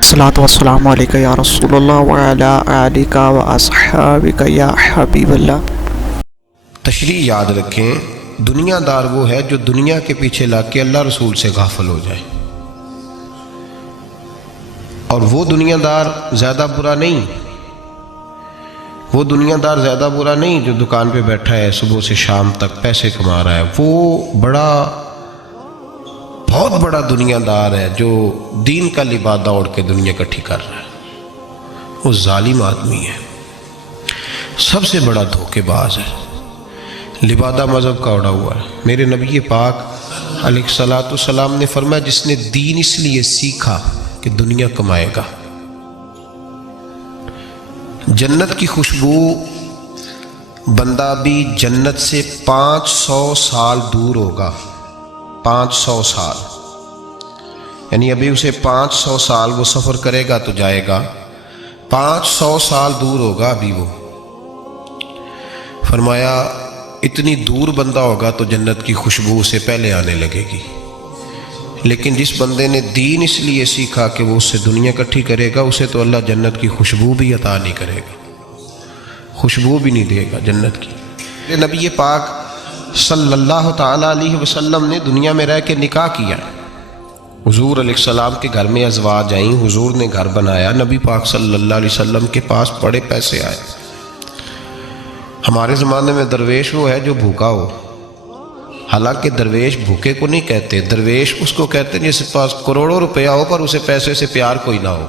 الصلاۃ والسلام علیکہ یا رسول اللہ وعلی آلک و اصحابک یا حبیب اللہ۔ تشریح یاد رکھیں، دنیا دار وہ ہے جو دنیا کے پیچھے لگ کے اللہ رسول سے غافل ہو جائے، اور وہ دنیا دار زیادہ برا نہیں، وہ دنیا دار زیادہ برا نہیں جو دکان پہ بیٹھا ہے صبح سے شام تک پیسے کما رہا ہے، وہ بہت بڑا دنیا دار ہے جو دین کا لبادہ اوڑھ کے دنیا اکٹھی کر رہا ہے۔ وہ ظالم آدمی ہے، سب سے بڑا دھوکے باز ہے، لبادہ مذہب کا اوڑھا ہوا ہے۔ میرے نبی پاک علیہ الصلوۃ والسلام نے فرمایا، جس نے دین اس لیے سیکھا کہ دنیا کمائے گا، جنت کی خوشبو بندہ بھی جنت سے 500 سال دور ہوگا، 500 سال، یعنی ابھی اسے 500 سال وہ سفر کرے گا تو جائے گا، 500 سال دور ہوگا ابھی وہ۔ فرمایا اتنی دور بندہ ہوگا تو جنت کی خوشبو اسے پہلے آنے لگے گی، لیکن جس بندے نے دین اس لیے سیکھا کہ وہ اس سے دنیا اکٹھی کرے گا، اسے تو اللہ جنت کی خوشبو بھی عطا نہیں کرے گا، خوشبو بھی نہیں دے گا جنت کی۔ میرے نبی پاک صلی اللہ تعالیٰ علیہ وسلم نے دنیا میں رہ کے نکاح کیا، حضور علیہ السلام کے گھر میں ازواج آئیں، حضور نے گھر بنایا، نبی پاک صلی اللہ علیہ وسلم کے پاس بڑے پیسے آئے۔ ہمارے زمانے میں درویش وہ ہے جو بھوکا ہو، حالانکہ درویش بھوکے کو نہیں کہتے، درویش اس کو کہتے ہیں جس کے پاس کروڑوں روپیہ ہو پر اسے پیسے سے پیار کوئی نہ ہو،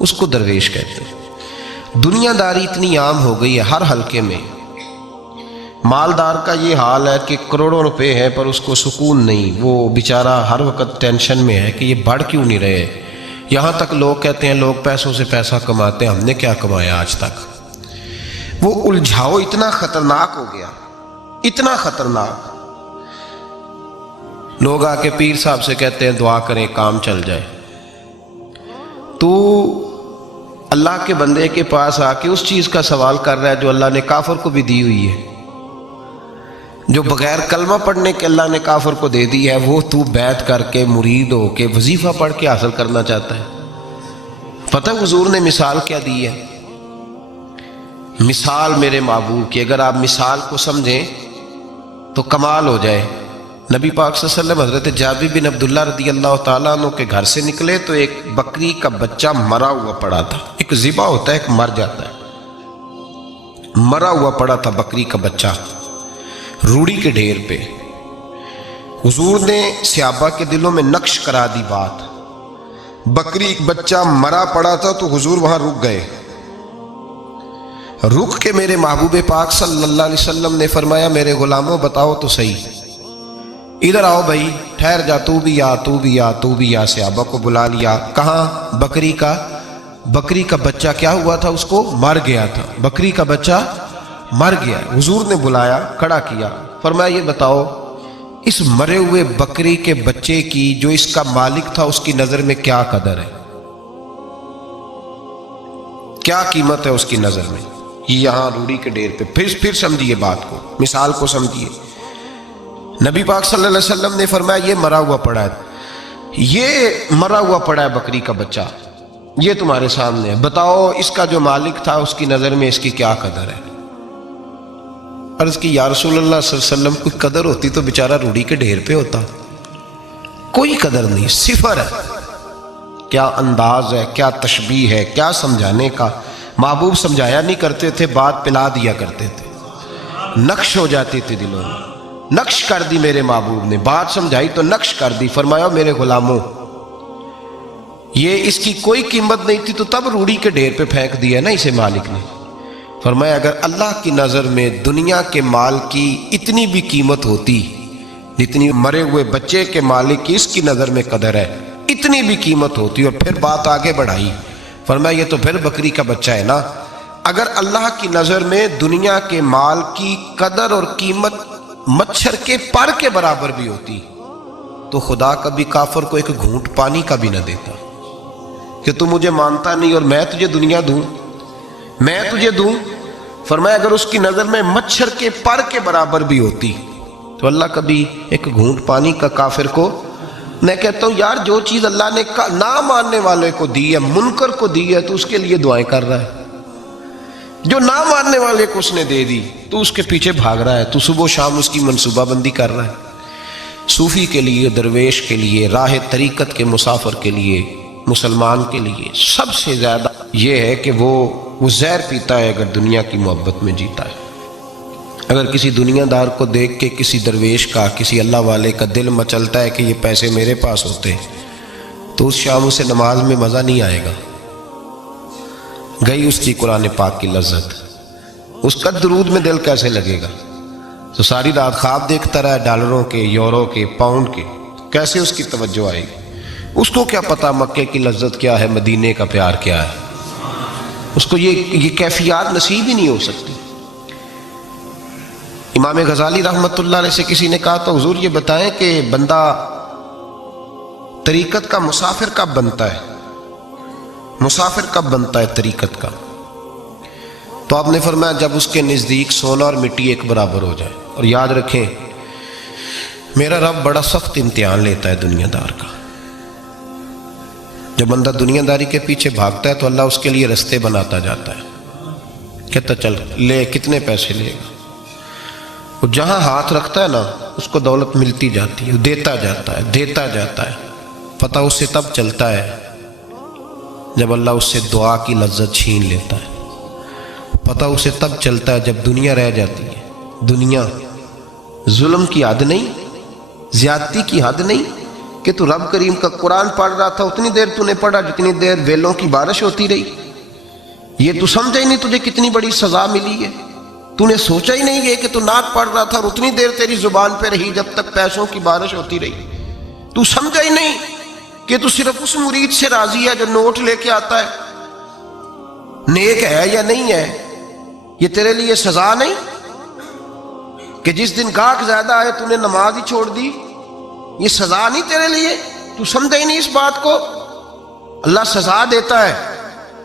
اس کو درویش کہتے ہیں۔ دنیا داری اتنی عام ہو گئی ہے ہر حلقے میں، مالدار کا یہ حال ہے کہ کروڑوں روپے ہیں پر اس کو سکون نہیں، وہ بیچارہ ہر وقت ٹینشن میں ہے کہ یہ بڑھ کیوں نہیں رہے۔ یہاں تک لوگ کہتے ہیں لوگ پیسوں سے پیسہ کماتے ہیں، ہم نے کیا کمایا آج تک۔ وہ الجھاؤ اتنا خطرناک ہو گیا، اتنا خطرناک، لوگ آ کے پیر صاحب سے کہتے ہیں دعا کریں کام چل جائے، تو اللہ کے بندے کے پاس آ کے اس چیز کا سوال کر رہا ہے جو اللہ نے کافر کو بھی دی ہوئی ہے، جو بغیر کلمہ پڑھنے کے اللہ نے کافر کو دے دی ہے، وہ تو بیٹھ کر کے مرید ہو کے وظیفہ پڑھ کے حاصل کرنا چاہتا ہے۔ پتہ حضور نے مثال کیا دی ہے؟ مثال میرے محبوب کی، اگر آپ مثال کو سمجھیں تو کمال ہو جائے۔ نبی پاک صلی اللہ علیہ وسلم حضرت جابر بن عبداللہ رضی اللہ تعالیٰ عنہ کے گھر سے نکلے تو ایک بکری کا بچہ مرا ہوا پڑا تھا، ایک ذبح ہوتا ہے ایک مر جاتا ہے، مرا ہوا پڑا تھا بکری کا بچہ روڑی کے ڈھیر پہ۔ حضور نے صحابہ کے دلوں میں نقش کرا دی بات، بکری بچہ مرا پڑا تھا تو حضور وہاں رک گئے، رک کے میرے محبوب پاک صلی اللہ علیہ وسلم نے فرمایا میرے غلاموں بتاؤ تو صحیح، ادھر آؤ بھائی، ٹھہر جا، تو بھی آ، تو بھی آ، تو بھی آ۔ صحابہ کو بلا لیا، کہاں؟ بکری کا بچہ کیا ہوا تھا؟ اس کو مر گیا تھا، بکری کا بچہ مر گیا۔ حضور نے بلایا، کھڑا کیا، فرمایا یہ بتاؤ اس مرے ہوئے بکری کے بچے کی جو اس کا مالک تھا اس کی نظر میں کیا قدر ہے، کیا قیمت ہے اس کی نظر میں؟ یہاں روڑی کے ڈیر پہ پھر سمجھیے بات کو، مثال کو سمجھیے۔ نبی پاک صلی اللہ علیہ وسلم نے فرمایا یہ مرا ہوا پڑا ہے، یہ مرا ہوا پڑا ہے بکری کا بچہ، یہ تمہارے سامنے ہے، بتاؤ اس کا جو مالک تھا اس کی نظر میں اس کی کیا قدر ہے؟ عرض کی یا رسول اللہ صلی اللہ علیہ وسلم کوئی قدر ہوتی تو بیچارہ روڑی کے ڈھیر پہ ہوتا، کوئی قدر نہیں، صفر ہے۔ کیا انداز ہے، کیا تشبیہ ہے، کیا سمجھانے کا۔ محبوب سمجھایا نہیں کرتے تھے، بات پلا دیا کرتے تھے، نقش ہو جاتی تھی دلوں میں، نقش کر دی میرے محبوب نے، بات سمجھائی تو نقش کر دی۔ فرمایا میرے غلاموں یہ اس کی کوئی قیمت نہیں تھی تو تب روڑی کے ڈھیر پہ پھینک دیا نا اسے مالک نے۔ فرمایا اگر اللہ کی نظر میں دنیا کے مال کی اتنی بھی قیمت ہوتی جتنی مرے ہوئے بچے کے مالک کی اس کی نظر میں قدر ہے، اتنی بھی قیمت ہوتی، اور پھر بات آگے بڑھائی، فرمایا یہ تو پھر بکری کا بچہ ہے نا۔ اگر اللہ کی نظر میں دنیا کے مال کی قدر اور قیمت مچھر کے پر کے برابر بھی ہوتی تو خدا کبھی کافر کو ایک گھونٹ پانی کا بھی نہ دیتا کہ تو مجھے مانتا نہیں اور میں تجھے دنیا دوں، میں تجھے دوں۔ فرمایا اگر اس کی نظر میں مچھر کے پر کے برابر بھی ہوتی تو اللہ کبھی ایک گھونٹ پانی کا کافر کو میں کہتا ہوں یار جو چیز اللہ نے نہ ماننے والے کو دی ہے، منکر کو دی ہے، تو اس کے لیے دعائیں کر رہا ہے۔ جو نہ ماننے والے کو اس نے دے دی تو اس کے پیچھے بھاگ رہا ہے، تو صبح و شام اس کی منصوبہ بندی کر رہا ہے۔ صوفی کے لیے، درویش کے لیے، راہ طریقت کے مسافر کے لیے، مسلمان کے لیے سب سے زیادہ یہ ہے کہ وہ زہر پیتا ہے اگر دنیا کی محبت میں جیتا ہے۔ اگر کسی دنیا دار کو دیکھ کے کسی درویش کا، کسی اللہ والے کا دل مچلتا ہے کہ یہ پیسے میرے پاس ہوتے تو اس شام اسے نماز میں مزہ نہیں آئے گا، گئی اس کی قرآن پاک کی لذت، اس کا درود میں دل کیسے لگے گا؟ تو ساری رات خواب دیکھتا رہا ڈالروں کے، یورو کے، پاؤنڈ کے، کیسے اس کی توجہ آئے گی؟ اس کو کیا پتا مکے کی لذت کیا ہے، مدینے کا پیار کیا ہے؟ اس کو یہ کیفیات نصیب ہی نہیں ہو سکتی۔ امام غزالی رحمۃ اللہ علیہ سے کسی نے کہا تو حضور یہ بتائیں کہ بندہ طریقت کا مسافر کب بنتا ہے؟ مسافر کب بنتا ہے طریقت کا؟ تو آپ نے فرمایا جب اس کے نزدیک سونا اور مٹی ایک برابر ہو جائے۔ اور یاد رکھیں میرا رب بڑا سخت امتحان لیتا ہے دنیا دار کا۔ جب بندہ دنیا داری کے پیچھے بھاگتا ہے تو اللہ اس کے لیے رستے بناتا جاتا ہے، کہتا چل لے، کتنے پیسے لے گا؟ وہ جہاں ہاتھ رکھتا ہے نا اس کو دولت ملتی جاتی ہے، دیتا جاتا ہے، دیتا جاتا ہے۔ پتہ اس سے تب چلتا ہے جب اللہ اس سے دعا کی لذت چھین لیتا ہے۔ پتہ اسے تب چلتا ہے جب دنیا رہ جاتی ہے۔ دنیا ظلم کی حد نہیں، زیادتی کی حد نہیں کہ تو رب کریم کا قرآن پڑھ رہا تھا اتنی دیر تو نے پڑھا جتنی دیر ویلوں کی بارش ہوتی رہی۔ یہ تو سمجھا ہی نہیں تجھے کتنی بڑی سزا ملی ہے۔ تو نے سوچا ہی نہیں یہ کہ تو نعت پڑھ رہا تھا اور اتنی دیر تیری زبان پہ رہی جب تک پیسوں کی بارش ہوتی رہی۔ تو سمجھا ہی نہیں کہ تو صرف اس مرید سے راضی ہے جو نوٹ لے کے آتا ہے، نیک ہے یا نہیں ہے۔ یہ تیرے لیے سزا نہیں کہ جس دن گاہک زیادہ آئے تو نے نماز ہی چھوڑ دی، یہ سزا نہیں تیرے لیے؟ تو سمجھا ہی نہیں اس بات کو۔ اللہ سزا دیتا ہے،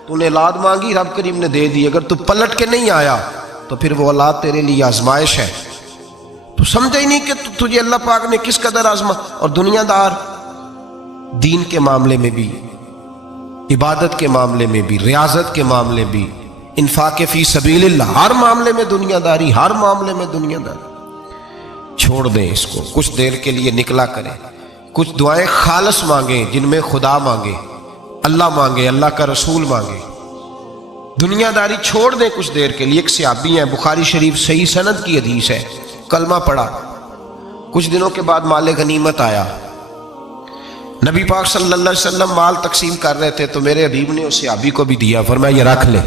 تو نے اولاد مانگی رب کریم نے دے دی، اگر تو پلٹ کے نہیں آیا تو پھر وہ اولاد تیرے لیے آزمائش ہے۔ تو سمجھا ہی نہیں کہ تجھے اللہ پاک نے کس قدر آزما۔ اور دنیا دار دین کے معاملے میں بھی، عبادت کے معاملے میں بھی، ریاضت کے معاملے بھی، انفاق فی سبیل اللہ، ہر معاملے میں دنیا داری، ہر معاملے میں دنیا داری۔ چھوڑ دیں اس کو، کچھ دیر کے لیے نکلا کریں، کچھ دعائیں خالص مانگیں جن میں خدا مانگے، اللہ مانگے، اللہ کا رسول مانگے۔ دنیا داری چھوڑ دیں کچھ دیر کے لیے۔ ایک صحابی ہیں، بخاری شریف صحیح سند کی حدیث ہے، کلمہ پڑھا، کچھ دنوں کے بعد مال غنیمت آیا، نبی پاک صلی اللہ علیہ وسلم مال تقسیم کر رہے تھے تو میرے حبیب نے اس صحابی کو بھی دیا، فرمایا یہ رکھ لے۔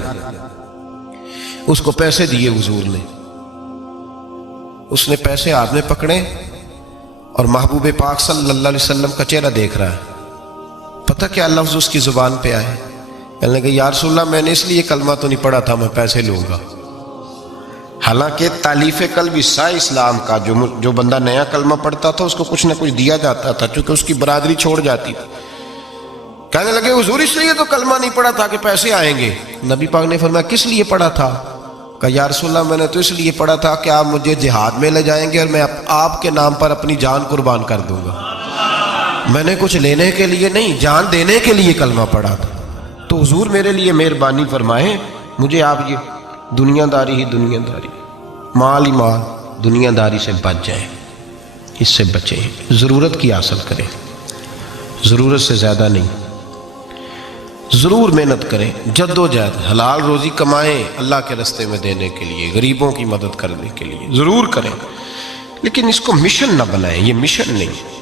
اس کو پیسے دیے حضور نے، اس نے پیسے ہاتھ میں پکڑے اور محبوب پاک صلی اللہ علیہ وسلم کا چہرہ دیکھ رہا ہے۔ پتہ کیا لفظ اس کی زبان پہ آئے؟ کہنے لگے یا رسول اللہ میں نے اس لیے کلمہ تو نہیں پڑھا تھا میں پیسے لوں گا۔ حالانکہ تالیف قلب حصہ اسلام کا، جو بندہ نیا کلمہ پڑھتا تھا اس کو کچھ نہ کچھ دیا جاتا تھا چونکہ اس کی برادری چھوڑ جاتی تھی۔ کہنے لگے حضور اس لیے تو کلمہ نہیں پڑھا تھا کہ پیسے آئیں گے۔ نبی پاک نے فرمایا کس لیے پڑھا تھا؟ کہا یا رسول اللہ میں نے تو اس لیے پڑھا تھا کہ آپ مجھے جہاد میں لے جائیں گے اور میں آپ کے نام پر اپنی جان قربان کر دوں گا۔ میں نے کچھ لینے کے لیے نہیں، جان دینے کے لیے کلمہ پڑھا تھا۔ تو حضور میرے لیے مہربانی فرمائیں، مجھے آپ یہ دنیا داری ہی دنیا داری، مال ہی مال، دنیا داری سے بچ جائیں، اس سے بچیں، ضرورت کی حاصل کریں، ضرورت سے زیادہ نہیں۔ ضرور محنت کریں، جد و جہد، حلال روزی کمائیں اللہ کے راستے میں دینے کے لیے، غریبوں کی مدد کرنے کے لیے ضرور کریں، لیکن اس کو مشن نہ بنائیں، یہ مشن نہیں۔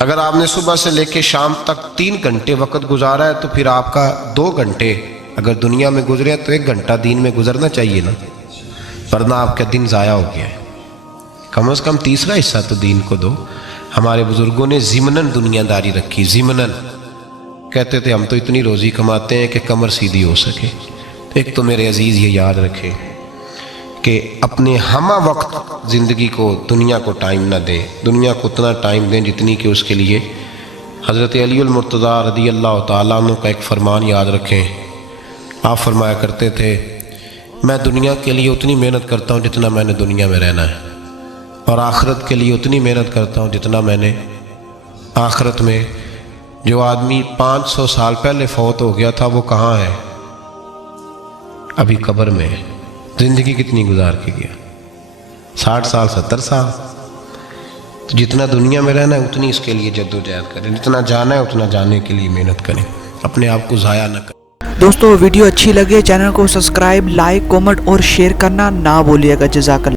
اگر آپ نے صبح سے لے کے شام تک 3 گھنٹے وقت گزارا ہے تو پھر آپ کا 2 گھنٹے اگر دنیا میں گزرے تو 1 گھنٹہ دین میں گزرنا چاہیے نا، ورنہ آپ کا دن ضائع ہو گیا ہے۔ کم از کم تیسرا حصہ تو دین کو دو۔ ہمارے بزرگوں نے ضمناً دنیا داری رکھی، ضمناً کہتے تھے ہم تو اتنی روزی کماتے ہیں کہ کمر سیدھی ہو سکے۔ ایک تو میرے عزیز یہ یاد رکھیں کہ اپنے ہمہ وقت زندگی کو دنیا کو ٹائم نہ دیں، دنیا کو اتنا ٹائم دیں جتنی کہ اس کے لیے حضرت علی المرتضیٰ رضی اللہ تعالیٰ عنہ کا ایک فرمان یاد رکھیں۔ آپ فرمایا کرتے تھے میں دنیا کے لیے اتنی محنت کرتا ہوں جتنا میں نے دنیا میں رہنا ہے، اور آخرت کے لیے اتنی محنت کرتا ہوں جتنا میں نے آخرت میں جو آدمی 500 سال پہلے فوت ہو گیا تھا وہ کہاں ہے؟ ابھی قبر میں ہے۔ زندگی کتنی گزار کے گیا؟ 60 سال 70 سال۔ تو جتنا دنیا میں رہنا ہے اتنی اس کے لیے جد و جہد کریں، جتنا جانا ہے اتنا جانے کے لیے محنت کریں، اپنے آپ کو ضائع نہ کریں۔ دوستو ویڈیو اچھی لگے چینل کو سبسکرائب، لائک، کامنٹ اور شیئر کرنا نہ بھولیے گا۔ جزاک اللہ۔